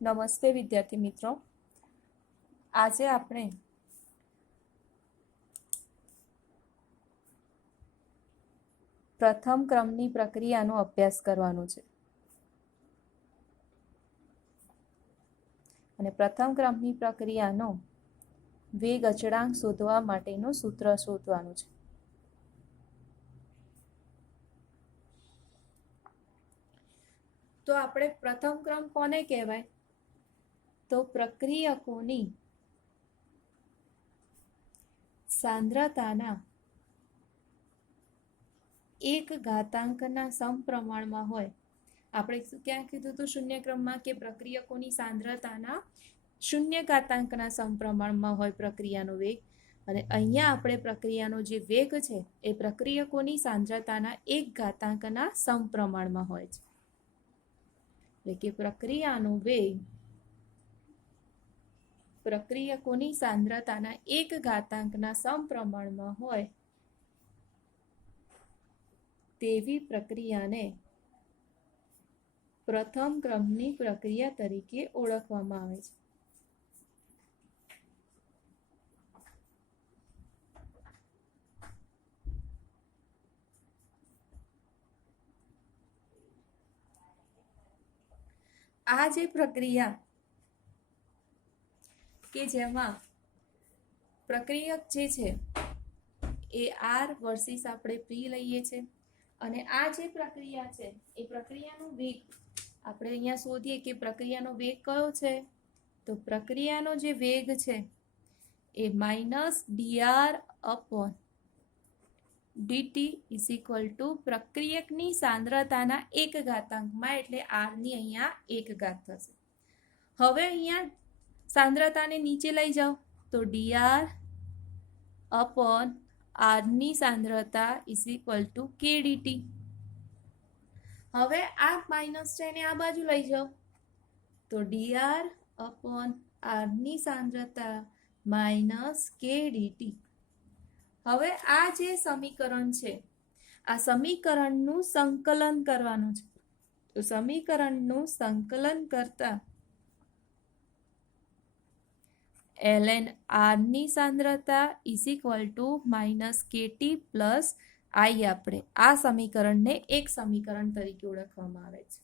નમસ્તે વિદ્યાર્થી મિત્રો, આજે આપણે પ્રથમ ક્રમની પ્રક્રિયાનો અભ્યાસ કરવાનો છે અને પ્રથમ ક્રમની પ્રક્રિયાનો વેગ અચળાંક શોધવા માટેનું સૂત્ર શોધવાનું છે. તો આપણે પ્રથમ ક્રમ કોને કહેવાય? તો પ્રક્રિયકોની સાંદ્રતાના એક ઘાતાંકના સમપ્રમાણમાં હોય. આપણે ક્યાં કીધું હતું શૂન્ય ક્રમમાં કે પ્રક્રિયકોની સાંદ્રતાના શૂન્ય ઘાતાંકના સમપ્રમાણમાં હોય પ્રક્રિયાનો વેગ, અને અહીંયા આપણે પ્રક્રિયાનો જે વેગ છે એ પ્રક્રિયકોની સાંદ્રતાના એક ઘાતાંકના સમપ્રમાણમાં હોય છે. એટલે કે પ્રક્રિયાનો વેગ પ્રક્રિયકોની સાંદ્રતાના એક ઘાતાંકના સમપ્રમાણમાં હોય તેવી પ્રક્રિયાને પ્રથમ ક્રમની પ્રક્રિયા તરીકે ઓળખવામાં આવે છે. આ જે પ્રક્રિયા કે જેમાં પ્રક્રિયક જે છે એ આર વર્સિસ આપણે પી લઈએ છે, અને આ જે પ્રક્રિયા છે એ પ્રક્રિયાનો વેગ આપણે અહીંયા શોધીએ કે પ્રક્રિયાનો વેગ કયો છે. તો પ્રક્રિયાનો જે વેગ છે એ -dr upon dt is equal to પ્રક્રિયકની સાંદ્રતાના એક ઘાતાંકમાં, એટલે r ની અહીંયા એક ઘાત થશે. હવે અહીંયા સાંદ્રતાને નીચે લઈ જાઓ તો dr અપોન r ની સાંદ્રતા is equal two k dt. હવે આ માઇનસ છે એને આ બાજુ લઈ જાઓ તો dr અપોન r ની સાંદ્રતા માઇનસ k dt. હવે આ જે સમીકરણ છે આ સમીકરણનું સંકલન કરવાનું છે. તો સમીકરણનું સંકલન કરતા ln r ની સાંદ્રતા is equal to minus kt plus i, આપણે આ સમીકરણને એક સમીકરણ તરીકે ઓળખવામાં આવે છે,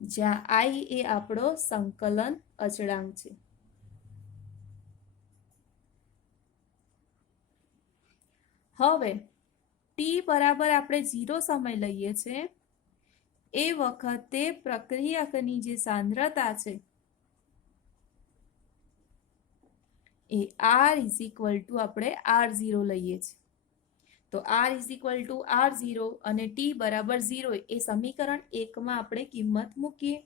જ્યાં i એ આપણો સંકલન અચળાંક છે. હવે t બરાબર આપણે 0 સમય લઈએ છીએ એ વખતે પ્રક્રિયકની જે સાંદ્રતા છે એ r ઇઝ ઇક્વલ ટુ આપણે r0 લઈએ છીએ. તો r is equal two r0 અને t બરાબર 0 એ સમીકરણ 1 માં આપણે કિંમત મૂકીએ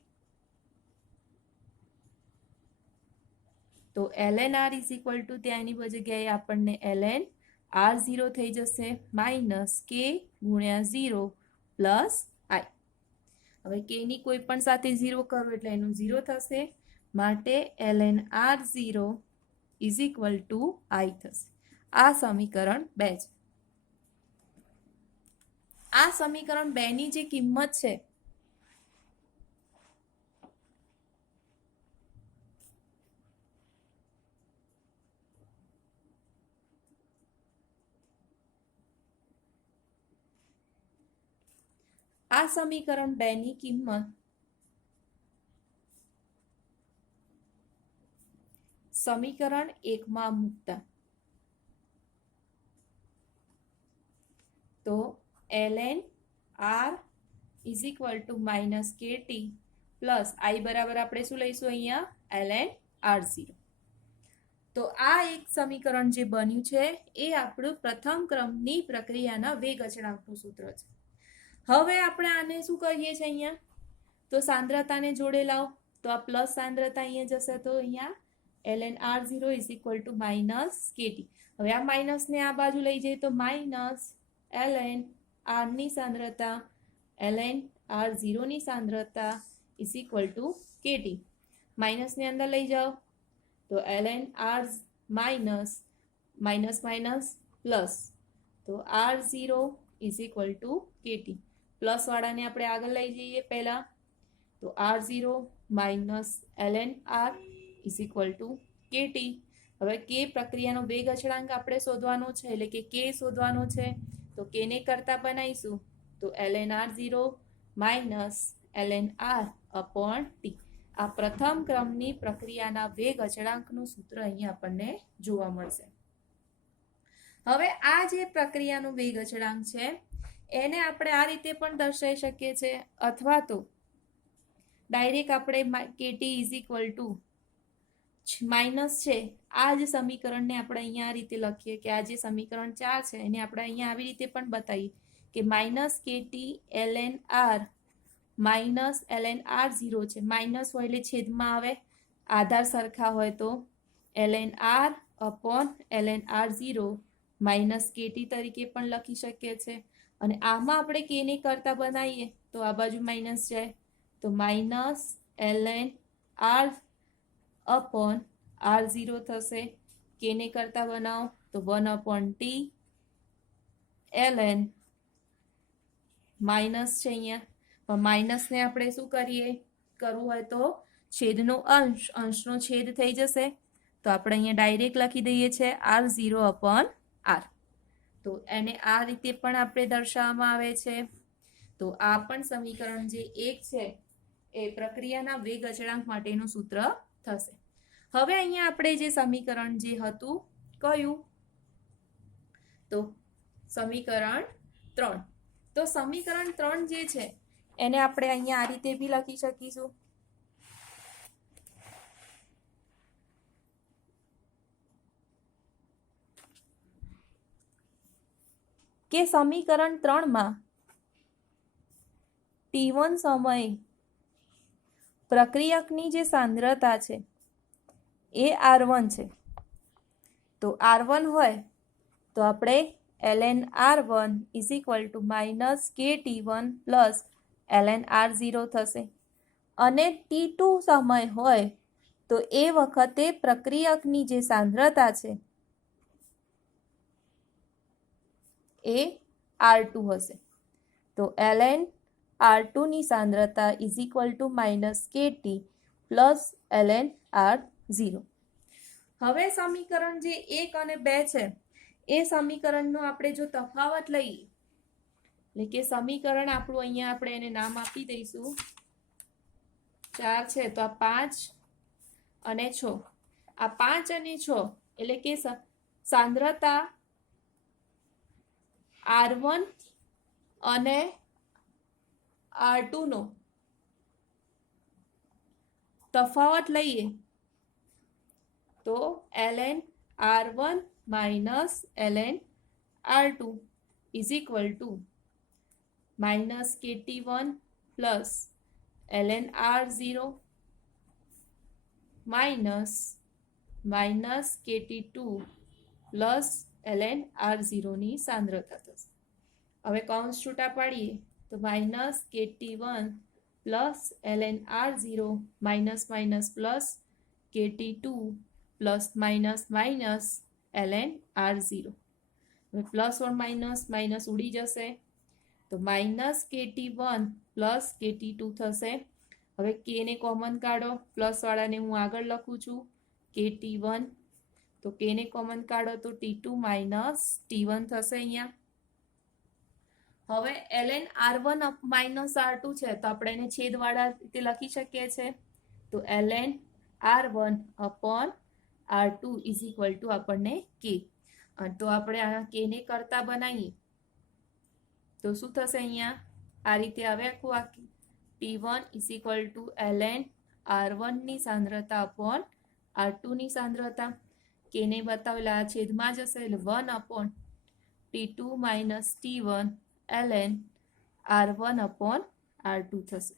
તો ln r is equal two ત્યાં એની જગ્યાએ આપણને ln r0 થઈ જશે માઇનસ k ગુણ્યા 0 પ્લસ i. હવે k ની કોઈ પણ સાથે 0 કરો એટલે એનું 0 થશે, માટે ln r0 is equal two i થશે. આ સમીકરણ 2 છે. આ સમીકરણ 2 ની જે કિંમત છે આ સમીકરણ 2 ની કિંમત સમીકરણ 1 માં મૂકતા તો ln r is equal to minus kt plus i બરાબર આપણે શું લઈશું અહીંયા ln r0. તો આ એક સમીકરણ જે બન્યું છે એ આપણું પ્રથમ ક્રમની પ્રક્રિયાના વેગ અચળાંકનું સૂત્ર છે. હવે આપણે આને શું કરીએ છીએ અહીંયા તો સાંદ્રતાને જોડે લાવો તો આ પ્લસ સાંદ્રતા અહીંયા જશે તો અહીંયા ln r0 is equal to minus kt. હવે આ માઇનસને આ બાજુ લઈ જઈએ તો માઇનસ ln r ની સાંદ્રતા ln r0 ની સાંદ્રતા ઇઝ ઇક્વલ ટુ kt. માઇનસની અંદર લઈ જાઓ તો ln r minus minus minus plus તો r0 is equal two kt. Plus વાળાને આપણે આગળ લઈ જઈએ પહેલા તો R0 minus ln R is equal two KT. હવે કે પ્રક્રિયાનો વેગ અચળાંક આપણે શોધવાનો છે, એટલે કે કે શોધવાનો છે. તો કે ને કરતા બનાવીશું તો ln R0 minus ln R upon T. આ પ્રથમ ક્રમની પ્રક્રિયાના વેગ અચળાંકનું સૂત્ર અહીંયા આપણને જોવા મળશે. હવે આ જે પ્રક્રિયાનું વેગ અચળાંક છે એને આપણે આ રીતે પણ દર્શાવી શકીએ છીએ, અથવા તો ડાયરેક્ટ આપણે KT is equal to minus છે આ જ સમીકરણને આપણે અહીંયા આ રીતે લખીએ કે આ જે સમીકરણ 4 છે એને આપણે અહીંયા આવી રીતે પણ બતાવીએ કે minus KT ln R minus ln R0 છે. માઇનસ હોય એટલે છેદમાં આવે, આધાર સરખા હોય તો ln R upon ln R0 minus KT તરીકે પણ લખી શકીએ છીએ. અને આમાં આપણે કે ને કરતા બનાવીએ તો આ બાજુ માઇનસ જાય તો minus ln R upon R0 થશે. કે ને કરતા બનાવો તો 1 અપોન T ln માઇનસ છે અહીંયા, પણ માઇનસને આપણે શું કરવું હોય તો છેદનો અંશનો છેદ થઈ જશે. તો આપણે અહીંયા ડાયરેક્ટ લખી દઈએ છીએ R0 અપોન R. તો એને આ રીતે પણ આપણે દર્શાવવામાં આવે છે. તો આ પણ સમીકરણ જે 1 છે એ પ્રક્રિયાના વેગ અચળાંક માટેનું સૂત્ર થશે. હવે અહીંયા આપણે જે સમીકરણ જે હતું કયું તો સમીકરણ 3. તો સમીકરણ 3 જે છે એને આપણે અહીંયા આ રીતે બી લખી શકીશું કે સમીકરણ 3 માં T1 સમયે પ્રક્રિયકની જે સાંદ્રતા છે એ R1 છે. તો R1 હોય તો આપણે ln R1 is equal to minus KT1 plus ln R0 થશે. અને T2 સમય હોય તો એ વખતે પ્રક્રિયકની જે સાંદ્રતા છે એ R2 હશે. તો ln R2 ની સાંદ્રતા is equal to minus KT plus ln R0. હવે સમીકરણ જે 1 અને 2 છે એ સમીકરણનો આપણે જો તફાવત લઈએ, એટલે કે સમીકરણ આપણું અહીંયા આપણે એને નામ આપી દઈશું 4 છે તો આ 5 અને 6. આ 5 અને 6 એટલે કે સાંદ્રતા R1 અને R2 નો તફાવત લઈએ તો ln R1 minus ln R2 is equal to minus KT1 plus ln R0 minus KT2 plus ln R0 ની સાંદ્રતા થશે. હવે કૌંસ છૂટા પાડીએ તો minus KT1 plus ln R0 minus minus plus KT2 plus minus minus ln R0. હવે plus or minus minus ઉડી જશે તો માઇનસ KT1 પ્લસ KT2 થશે. હવે કે ને કોમન કાઢો, પ્લસ વાળાને હું આગળ લખું છું KT1, તો કે ને કોમન કાઢો તો T2 માઇનસ T1 થશે અહીંયા. હવે ln R1 માઇનસ R2 છે તો આપણે એને છેદવાળા રીતે લખી શકીએ છીએ. તો ln R1 upon R2 is equal two આપણને કે. તો આપણે આ કે ને કરતા બનાવીએ તો શું થશે અહીંયા આ રીતે આવે આખું T1 is equal two ln R1 ની સાંદ્રતા અપોન R2 ની સાંદ્રતા. કે ને બતાવેલા આ છેદમાં જશે એટલે 1 upon T2 minus T1 ln R1 upon R2 થશે.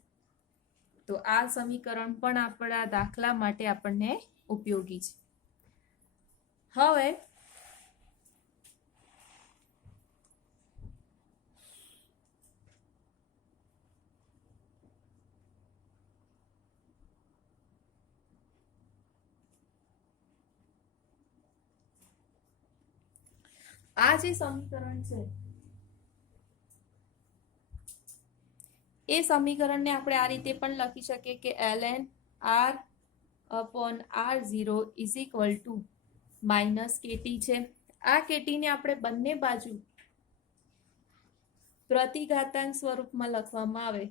તો આ સમીકરણ પણ આપણા દાખલા માટે આપણને ઉપયોગી છે. હવે આ જે સમીકરણ છે એ સમીકરણને આપણે આ રીતે પણ લખી શકીએ કે ln r upon r0 is equal to minus KT છે. આ કેટીને આપણે બંને બાજુ પ્રતિઘાતાંક સ્વરૂપમાં લખવામાં આવે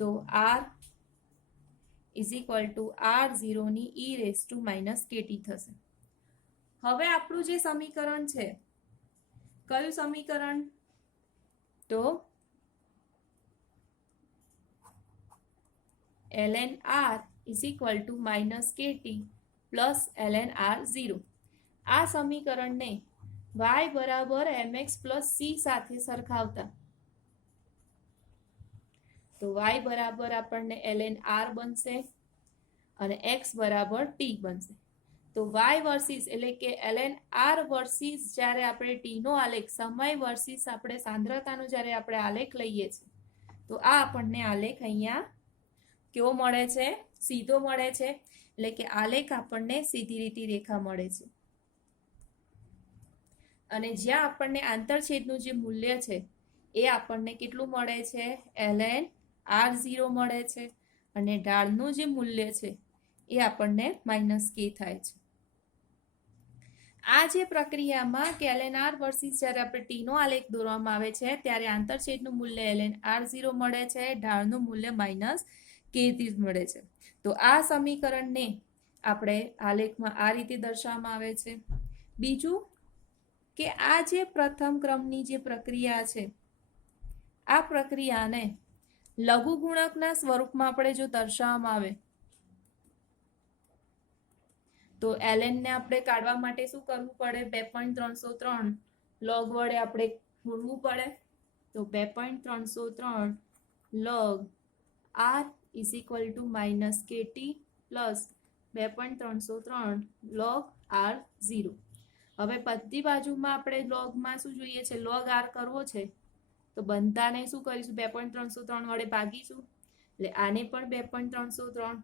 તો r is equal two r0 ની e raise to minus KT થશે. હવે આપણું જે સમીકરણ છે કયું સમીકરણ? તો ln r is equal to minus KT plus ln r0. આ સમીકરણને y બરાબર mx પ્લસ c સાથે સરખાવતા તો y બરાબર આપણને ln r બનશે અને x બરાબર t બનશે. તો y વર્સિસ એટલે કે ln r વર્સિસ જ્યારે આપણે t નો આલેખ સમય વર્સિસ આપણે સાંદ્રતાનો જ્યારે આપણે આલેખ લઈએ છીએ તો આ આપણને આલેખ અહીંયા કેવો મળે છે? સીધો મળે છે. એટલે કે આલેખ આપણને સીધી લીટી રેખા મળે છે. અને જ્યાં આપણને આંતરછેદનું જે મૂલ્ય છે એ આપણને કેટલું મળે છે? ln r0 મળે છે અને ઢાળનું જે મૂલ્ય છે એ આપણને માઇનસ k થાય છે. આ જે પ્રક્રિયામાં કે ln r વર્સિસ જ્યારે આપણે t નો આલેખ દોરવામાં આવે છે ત્યારે આંતરછેદનું મૂલ્ય ln r0 મળે છે, ઢાળનું મૂલ્ય માઇનસ k મળે છે. તો આ સમીકરણને આપણે આલેખમાં આ રીતે દર્શાવવામાં આવે છે. બીજું કે આ જે પ્રથમ ક્રમની જે પ્રક્રિયા છે આ પ્રક્રિયાને લઘુગુણકના સ્વરૂપમાં આપણે જો દર્શાવવામાં આવે તો ln ને આપણે કાઢવા માટે શું કરવું પડે? 2.303 log વડે આપણે ગુણવું પડે. તો 2.303 log r is equal to minus KT plus 2.303 log r0. હવે બધી બાજુમાં આપણે લોગમાં શું જોઈએ છે? log r કરવો છે તો બનતાને શું કરીશું? 2.303 વડે ભાગીશું. એટલે આને પણ 2.303,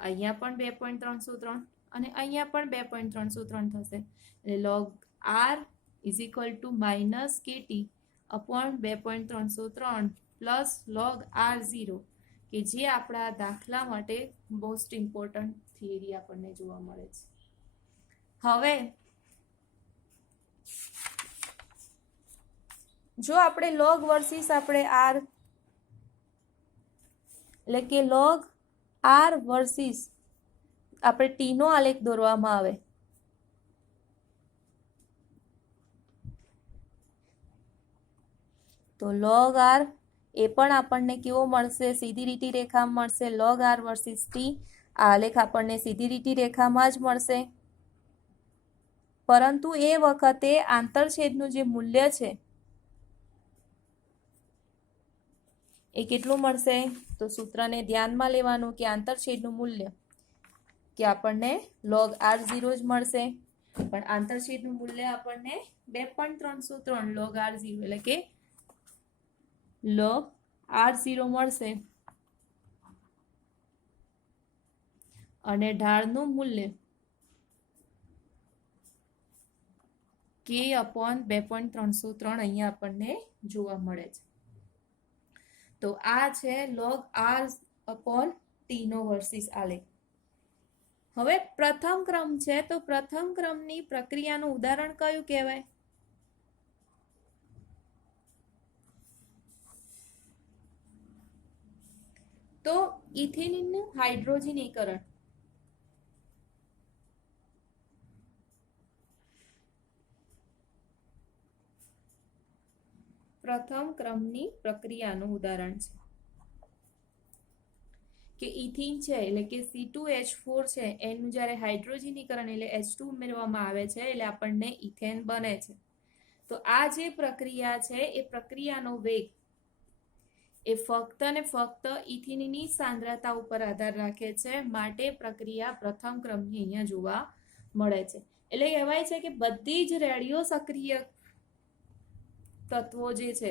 અહીંયા પણ 2.303 અને અહીંયા પણ 2.303 થશે. એટલે log r is equal to minus KT upon 2.303 plus log r0 કે જે આપણા દાખલા માટે મોસ્ટ ઇમ્પોર્ટન્ટ થિયરી આપણને જોવા મળે છે. હવે જો આપણે log વર્સિસ આપણે r એટલે કે log r વર્સિસ આપણે t નો આલેખ દોરવામાં આવે તો log r એ પણ આપણને કેવો મળશે? સીધી લીટી રેખામાં મળશે. log r વર્સિસ t આ આલેખ આપણને સીધી લીટી રેખામાં જ મળશે. પરંતુ એ વખતે આંતરછેદનું જે મૂલ્ય છે એ કેટલું મળશે? તો સૂત્રને ધ્યાનમાં લેવાનું કે આંતરછેદનું મૂલ્ય કે આપણને log r0 જ મળશે, પણ આંતરછેદનું મૂલ્ય આપણને 2.303 log r0 એટલે કે log r0 મળશે અને ઢાળનું મૂલ્ય k અપોન 2.303 અહીંયા આપણને જોવા મળે છે. તો આ છે log r અપોન t નો વર્સિસ આલેખ. હવે પ્રથમ ક્રમ છે તો પ્રથમ ક્રમની પ્રક્રિયાનું ઉદાહરણ કયું કહેવાય? તો ઇથેનીનનું હાઇડ્રોજનીકરણ. પ્રથમ ક્રમની પ્રક્રિયાનું ઉદાહરણ છે કે ઇથીન છે એટલે કે C2H4 છે એનું જ્યારે હાઇડ્રોજનીકરણ એટલે H2 ઉમેરવામાં આવે છે એટલે આપણને ઇથેન બને છે. તો આ જે પ્રક્રિયા છે એ પ્રક્રિયાનો વેગ એ ફક્ત ને ફક્ત ઇથિનની સાંદ્રતા ઉપર આધાર રાખે છે, માટે પ્રક્રિયા પ્રથમ ક્રમની અહીંયા જોવા મળે છે. એટલે કહેવાય છે કે બધી જ રેડિયો સક્રિય તત્વો જે છે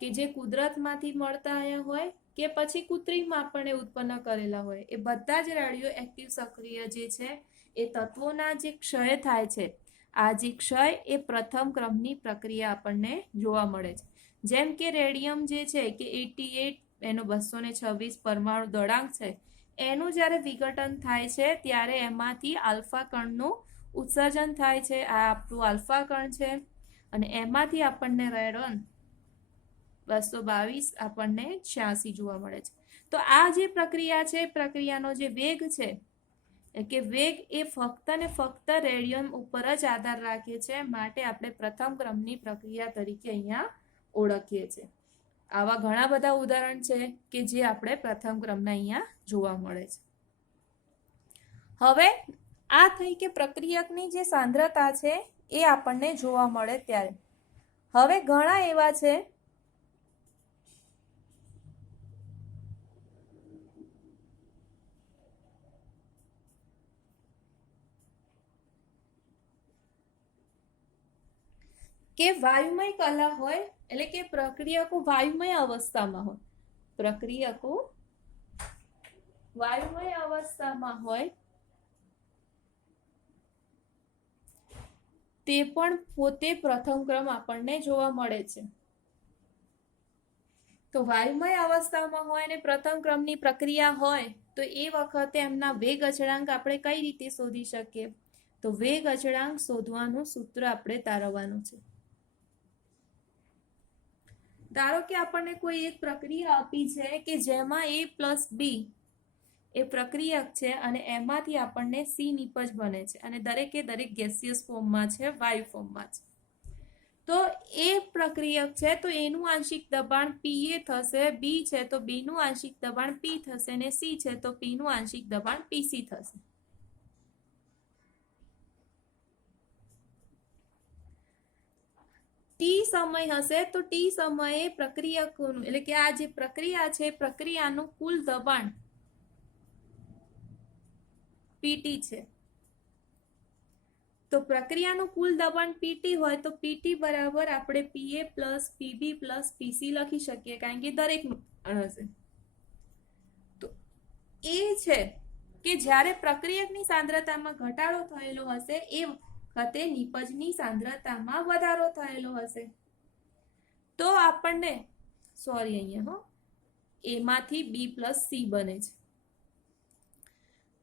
કે જે કુદરતમાંથી મળતા આવ્યા હોય કે પછી કૃત્રિમ આપણને ઉત્પન્ન કરેલા હોય એ બધા જ રેડિયો એક્ટિવ સક્રિય જે છે એ તત્વોના જે ક્ષય થાય છે, આ જે ક્ષય એ પ્રથમ ક્રમની પ્રક્રિયા આપણને જોવા મળે છે. જેમ કે રેડિયમ જે છે કે 88 એનો 226 પરમાણુ દળાંક છે, એનું જ્યારે વિઘટન થાય છે ત્યારે એમાંથી આલ્ફા કણનું ઉત્સર્જન થાય છે. આ આપણું આલ્ફા કણ છે અને એમાંથી આપણને રેડોન 222 આપણને 86 જોવા મળે છે. તો આ જે પ્રક્રિયા છે, પ્રક્રિયાનો જે વેગ છે કે વેગ એ ફક્ત ને ફક્ત રેડિયમ ઉપર જ આધાર રાખે છે, માટે આપણે પ્રથમ ક્રમની પ્રક્રિયા તરીકે અહીંયા ઓળખીએ છીએ. આવા ઘણા બધા ઉદાહરણ છે કે જે આપણે પ્રથમ ક્રમના અહીંયા જોવા મળે છે. હવે આ થઈ કે પ્રક્રિયકની જે સાંદ્રતા છે એ આપણને જોવા મળે ત્યારે. હવે ઘણા એવા છે કે વાયુમય કલા હોય, એટલે કે પ્રક્રિયકો વાયુમય અવસ્થામાં હોય. પ્રક્રિયકો વાયુમય અવસ્થામાં હોય તે પણ પોતે પ્રથમ ક્રમ આપણને જોવા મળે છે. તો વાયુમય અવસ્થામાં હોય અને પ્રથમ ક્રમની પ્રક્રિયા હોય તો એ વખતે એમના વેગ અચળાંક આપણે કઈ રીતે શોધી શકીએ? તો વેગ અચળાંક શોધવાનું સૂત્ર આપણે તારવવાનું છે. ધારો કે આપણને કોઈ એક પ્રક્રિયા આપી છે કે જેમાં A+B એ પ્રક્રિયક છે અને એમાંથી આપણને C નિપજ બને છે અને દરેકે દરેક ગેસિયસ ફોર્મમાં છે, વાયુ ફોર્મમાં છે. તો એ પ્રક્રિયક છે તો એનું આંશિક દબાણ PA થશે, B છે તો B નું આંશિક દબાણ P થશે અને C છે તો P નું આંશિક દબાણ PC થશે. T સમય હશે તો T સમયે પ્રક્રિયકોનું, એટલે કે આ જે પ્રક્રિયા છે પ્રક્રિયાનું કુલ દબાણ PT છે. તો પ્રક્રિયાનું કુલ દબાણ PT હોય તો PT બરાબર આપણે PA plus PB plus PC લખી શકીએ, કારણ કે દરેકનું હશે. તો એ છે કે જ્યારે પ્રક્રિયકની સાંદ્રતામાં ઘટાડો થયેલો હશે એ વખતે નિપજની સાંદ્રતામાં વધારો થયેલો હશે. તો આપણને અહીંયા એમાંથી B પ્લસ C બને છે.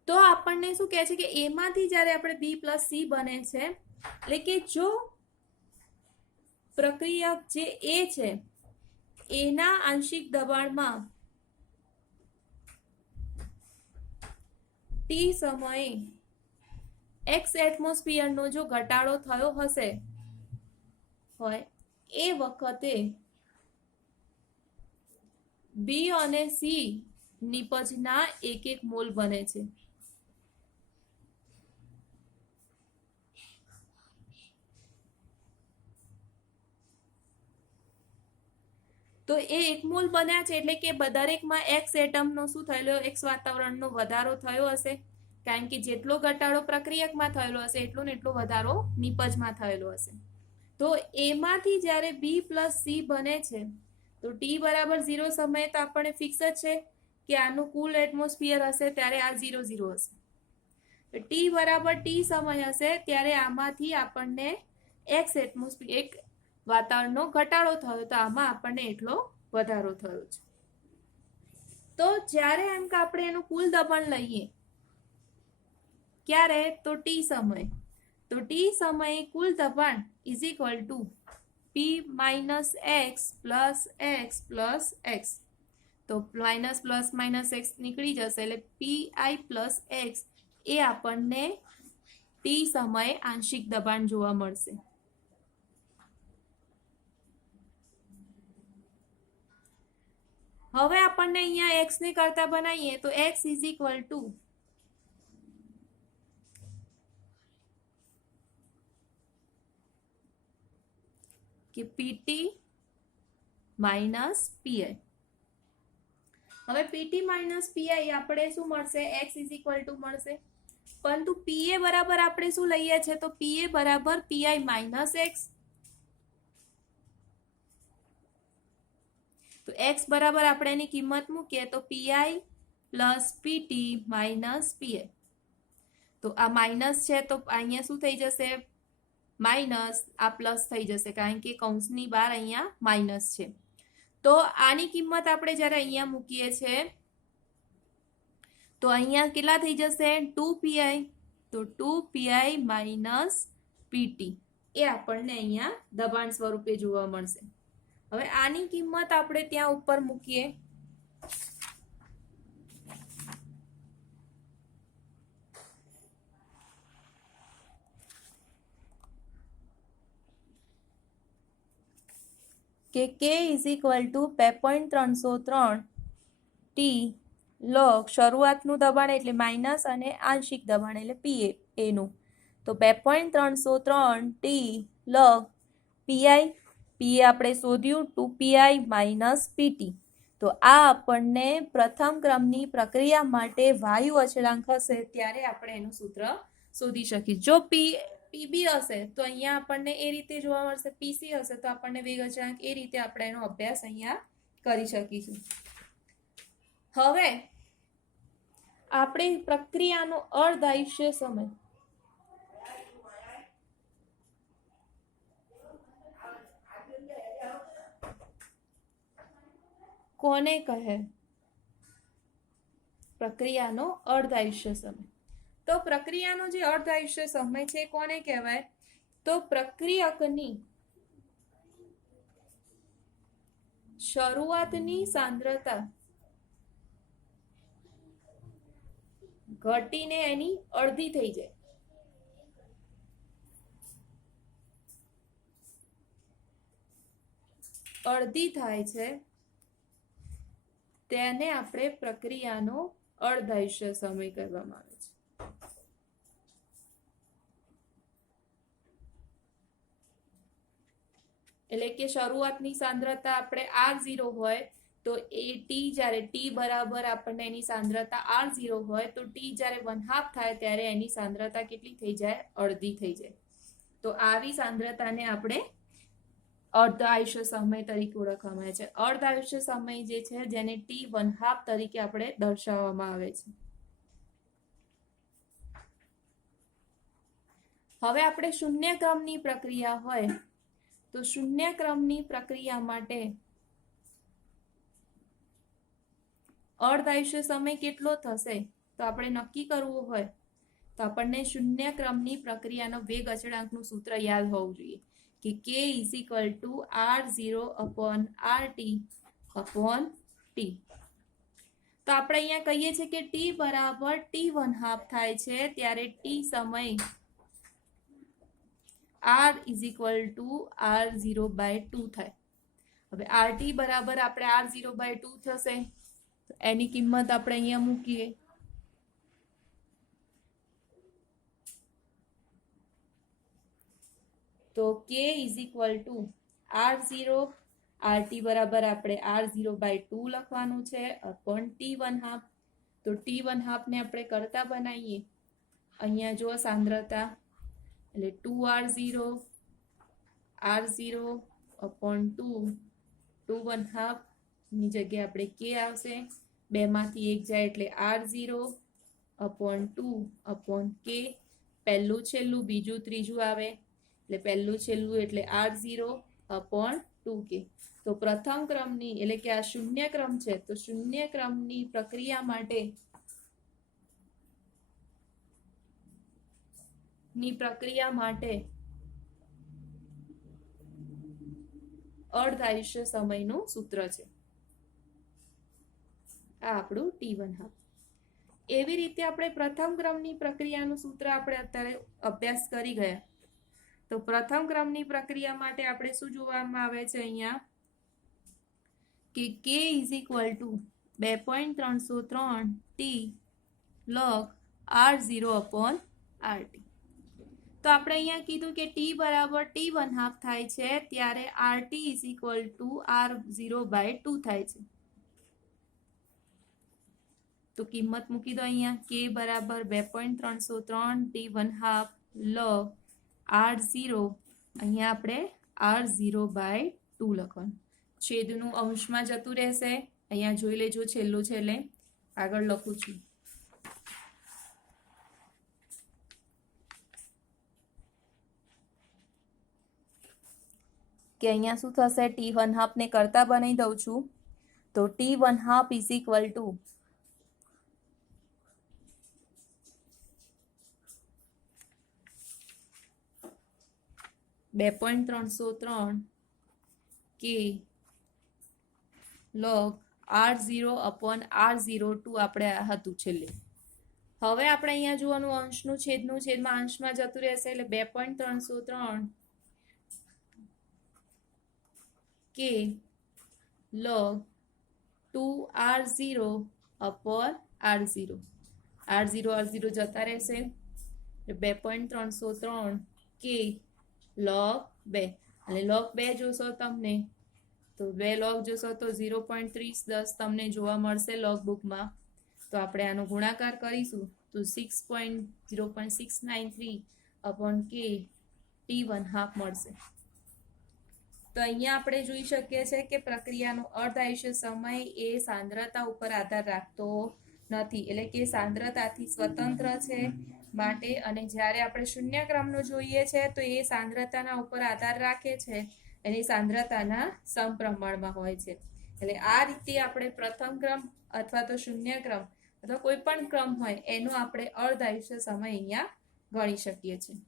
તો આપણને શું કહે છે કે એમાંથી જ્યારે આપણે B પ્લસ C બને છે, એટલે કે જો પ્રક્રિયક જે A છે એના આંશિક દબાણમાં T સમયે X એટમોસ્ફિયરનો જો ઘટાડો થયો હશે હોય એ વખતે B અને C નિપજના 1 મોલ બને છે. તો એ 1 મોલ બન્યા છે એટલે કે દરેકમાં X એટમનો શું થયેલો, X વાતાવરણનો વધારો થયો હશે, કારણ કે જેટલો ઘટાડો પ્રક્રિયકમાં થયેલો હશે એટલો ને એટલો વધારો નિપજમાં થયેલો હશે. તો એમાંથી જ્યારે B પ્લસ C બને છે તો T બરાબર 0 સમયે તો આપણને ફિક્સ જ છે કે આનું કુલ એટમોસ્ફિયર હશે ત્યારે આ 0 0 હશે. T બરાબર T સમય હશે ત્યારે આમાંથી આપણને X એટમોસ્ફિયર એક વાતાવરણનો ઘટાડો થયો તો આમાં આપણને એટલો વધારો થયો છે. તો જ્યારે એમ કે આપણે એનું કુલ દબાણ લઈએ ક્યારે, તો T સમય, તો T સમયે કુલ દબાણ is equal two P minus X plus X plus X. તો માઇનસ પ્લસ માઇનસ X નીકળી જશે એટલે PI પ્લસ X એ આપણને T સમયે આંશિક દબાણ જોવા મળશે. હવે આપણને અહીંયા X ને કરતા બનાવીએ તો X ઇઝ ઇક્વલ ટુ કે PT માઇનસ PI. હવે PT માઇનસ PI આપણે શું મળશે, X ઇઝ ઇક્વલ ટુ મળશે, પરંતુ PA બરાબર આપણે શું લઈએ છે તો PA બરાબર PI માઇનસ X. તો X બરાબર આપણે એની કિંમત મૂકીએ તો PI plus PT minus PI. તો આ માઇનસ છે તો અહીંયા શું થઈ જશે માઇનસ, આ પ્લસ થઈ જશે કારણ કે કૌંસની બહાર અહીંયા માઇનસ છે. તો આની કિંમત આપણે જ્યારે અહીંયા મૂકીએ છીએ તો અહીંયા કેટલા થઈ જશે 2pi, તો 2pi માઇનસ પીટી એ આપણને અહીંયા દબાણ સ્વરૂપે જોવા મળશે. હવે આની કિંમત આપણે ત્યાં ઉપર મૂકીએ કે k is equal two 2.303 T log શરૂઆતનું દબાણ એટલે માઇનસ અને આંશિક દબાણ એટલે પીએ એનું, તો 2.303 ટી log પીઆઈ, પીએ આપણે શોધ્યું 2pi માઇનસ પીટી. તો આ આપણને પ્રથમ ક્રમની પ્રક્રિયા માટે વાયુ અચળાંક હશે ત્યારે આપણે એનું સૂત્ર શોધી શકીએ. જો પીબી હશે તો અહીંયા આપણને એ રીતે જોવા મળશે, પીસી હશે તો આપણને વેગ અચળાંક એ રીતે આપણે એનો અભ્યાસ અહીંયા કરી શકીશું. હવે આપણે પ્રક્રિયાનો અર્ધાયુષ્ય સમય કોને કહે? પ્રક્રિયાનો અર્ધાયુષ્ય સમય. તો પ્રક્રિયાનો જે અર્ધાયુષ્ય સમય છે કોને કહેવાય? તો પ્રક્રિયકની શરૂઆતની સાંદ્રતા ઘટીને એની અડધી થઈ જાય, અડધી થાય છે તેને આપણે પ્રક્રિયાનો અર્ધાયુષ્ય સમય કહેવામાં આવે છે. એટલે કે શરૂઆતની સાંદ્રતા આપણે R0 હોય તો એ ટી જ્યારે ટી બરાબર આપણને એની સાંદ્રતા R0 હોય તો ટી જ્યારે 1/2 થાય ત્યારે એની સાંદ્રતા કેટલી થઈ જાય? અડધી થઈ જાય. તો આવી સાંદ્રતાને આપણે અર્ધાયુષ્ય સમય તરીકે ઓળખવામાં આવે છે. અર્ધાયુષ્ય સમય જે છે જેને ટી 1/2 તરીકે આપણે દર્શાવવામાં આવે છે. હવે આપણે શૂન્ય ક્રમની પ્રક્રિયા હોય તો શૂન્ય ક્રમની પ્રક્રિયા માટે અર્ધાયુષ્ય સમય કેટલો થશે તો આપણે નક્કી કરવું હોય તો આપણને શૂન્ય ક્રમની પ્રક્રિયાનો વેગ અચળાંકનું સૂત્ર યાદ હોવું જોઈએ કે k is equal two R0 upon RT upon T. તો આપણે અહીંયા કહીએ છીએ કે T બરાબર T1/2 થાય છે ત્યારે T સમય R is equal two R0/2 થાય. હવે RT બરાબર આપણે R0/2 થશે, એની કિંમત આપણે અહીંયા મૂકીએ તો k is equal two R0, RT બરાબર આપણે R0/2 લખવાનું છે અપોન T1/2. તો T1/2 ને આપણે કરતા બનાવીએ, અહીંયા જો સાંદ્રતા એટલે 2R0, R0 અપોન 2, 2/2 ની જગ્યાએ આપણે k આવશે, 2 માંથી 1 જાય એટલે R0 અપોન 2 અપોન k, પહેલું છેલ્લું બીજું ત્રીજું આવે એટલે પહેલું છેલ્લું એટલે R0 અપોન 2k. તો પ્રથમ ક્રમની એટલે કે આ શૂન્ય ક્રમ છે તો શૂન્ય ક્રમની પ્રક્રિયા માટે અર્ધાયુષ્ય સમયનું સૂત્ર છે આ આપણું T1/2. એવી રીતે આપણે પ્રથમ ક્રમની પ્રક્રિયાનું સૂત્ર આપણે અત્યારે અભ્યાસ કરી ગયા. તો પ્રથમ ક્રમની પ્રક્રિયા માટે આપણે શું જોવામાં આવે છે અહીંયા કે k is equal two 2.303 T log R0 upon RT. તો આપણે અહીંયા કીધું કે t બરાબર T1/2 થાય છે ત્યારે RT is equal two R0/2 થાય છે. તો કિંમત મૂકી દો અહીંયા k બરાબર 2.303 T1/2 log R0, અહીંયા આપણે R0/2 લખવાનું, છેદનું અંશમાં જતું રહેશે, અહીંયા જોઈ લેજો છેલ્લું છેલ્લે આગળ લખું છું. કે અહીંયા શું થશે, T1/2 ને કરતા બનાવી દઉં છું. તો T1/2 ઇઝ ઇક્વલ ટુ 2.303 કે log R0/R02 આપણે આ હતું છેલ્લે. હવે આપણે અહીંયા જોવાનું અંશનું છેદનું છેદમાં અંશમાં જતું રહેશે એટલે 2.303 કે log 2R0/R0 R0 જતા રહેશે એટલે 2.303 કે log 2 અને log 2 જોશો તમને તો 2 log જોશો તો 0.3010 તમને જોવા મળશે log બુકમાં. તો આપણે આનો ગુણાકાર કરીશું તો 0.693 કે T1/2 મળશે. તો અહીંયા આપણે જોઈ શકીએ છીએ કે પ્રક્રિયાનો અર્ધ આયુષ્ય સમય એ સાંદ્રતા ઉપર આધાર રાખતો નથી, એટલે કે સાંદ્રતાથી સ્વતંત્ર છે માટે. અને જ્યારે આપણે શૂન્ય ક્રમનું જોઈએ છે તો એ સાંદ્રતાના ઉપર આધાર રાખે છે, એની સાંદ્રતાના સમપ્રમાણમાં હોય છે. એટલે આ રીતે આપણે પ્રથમ ક્રમ અથવા તો શૂન્ય ક્રમ અથવા કોઈ પણ ક્રમ હોય એનો આપણે અર્ધ આયુષ્ય સમય અહીંયા ગણી શકીએ છીએ.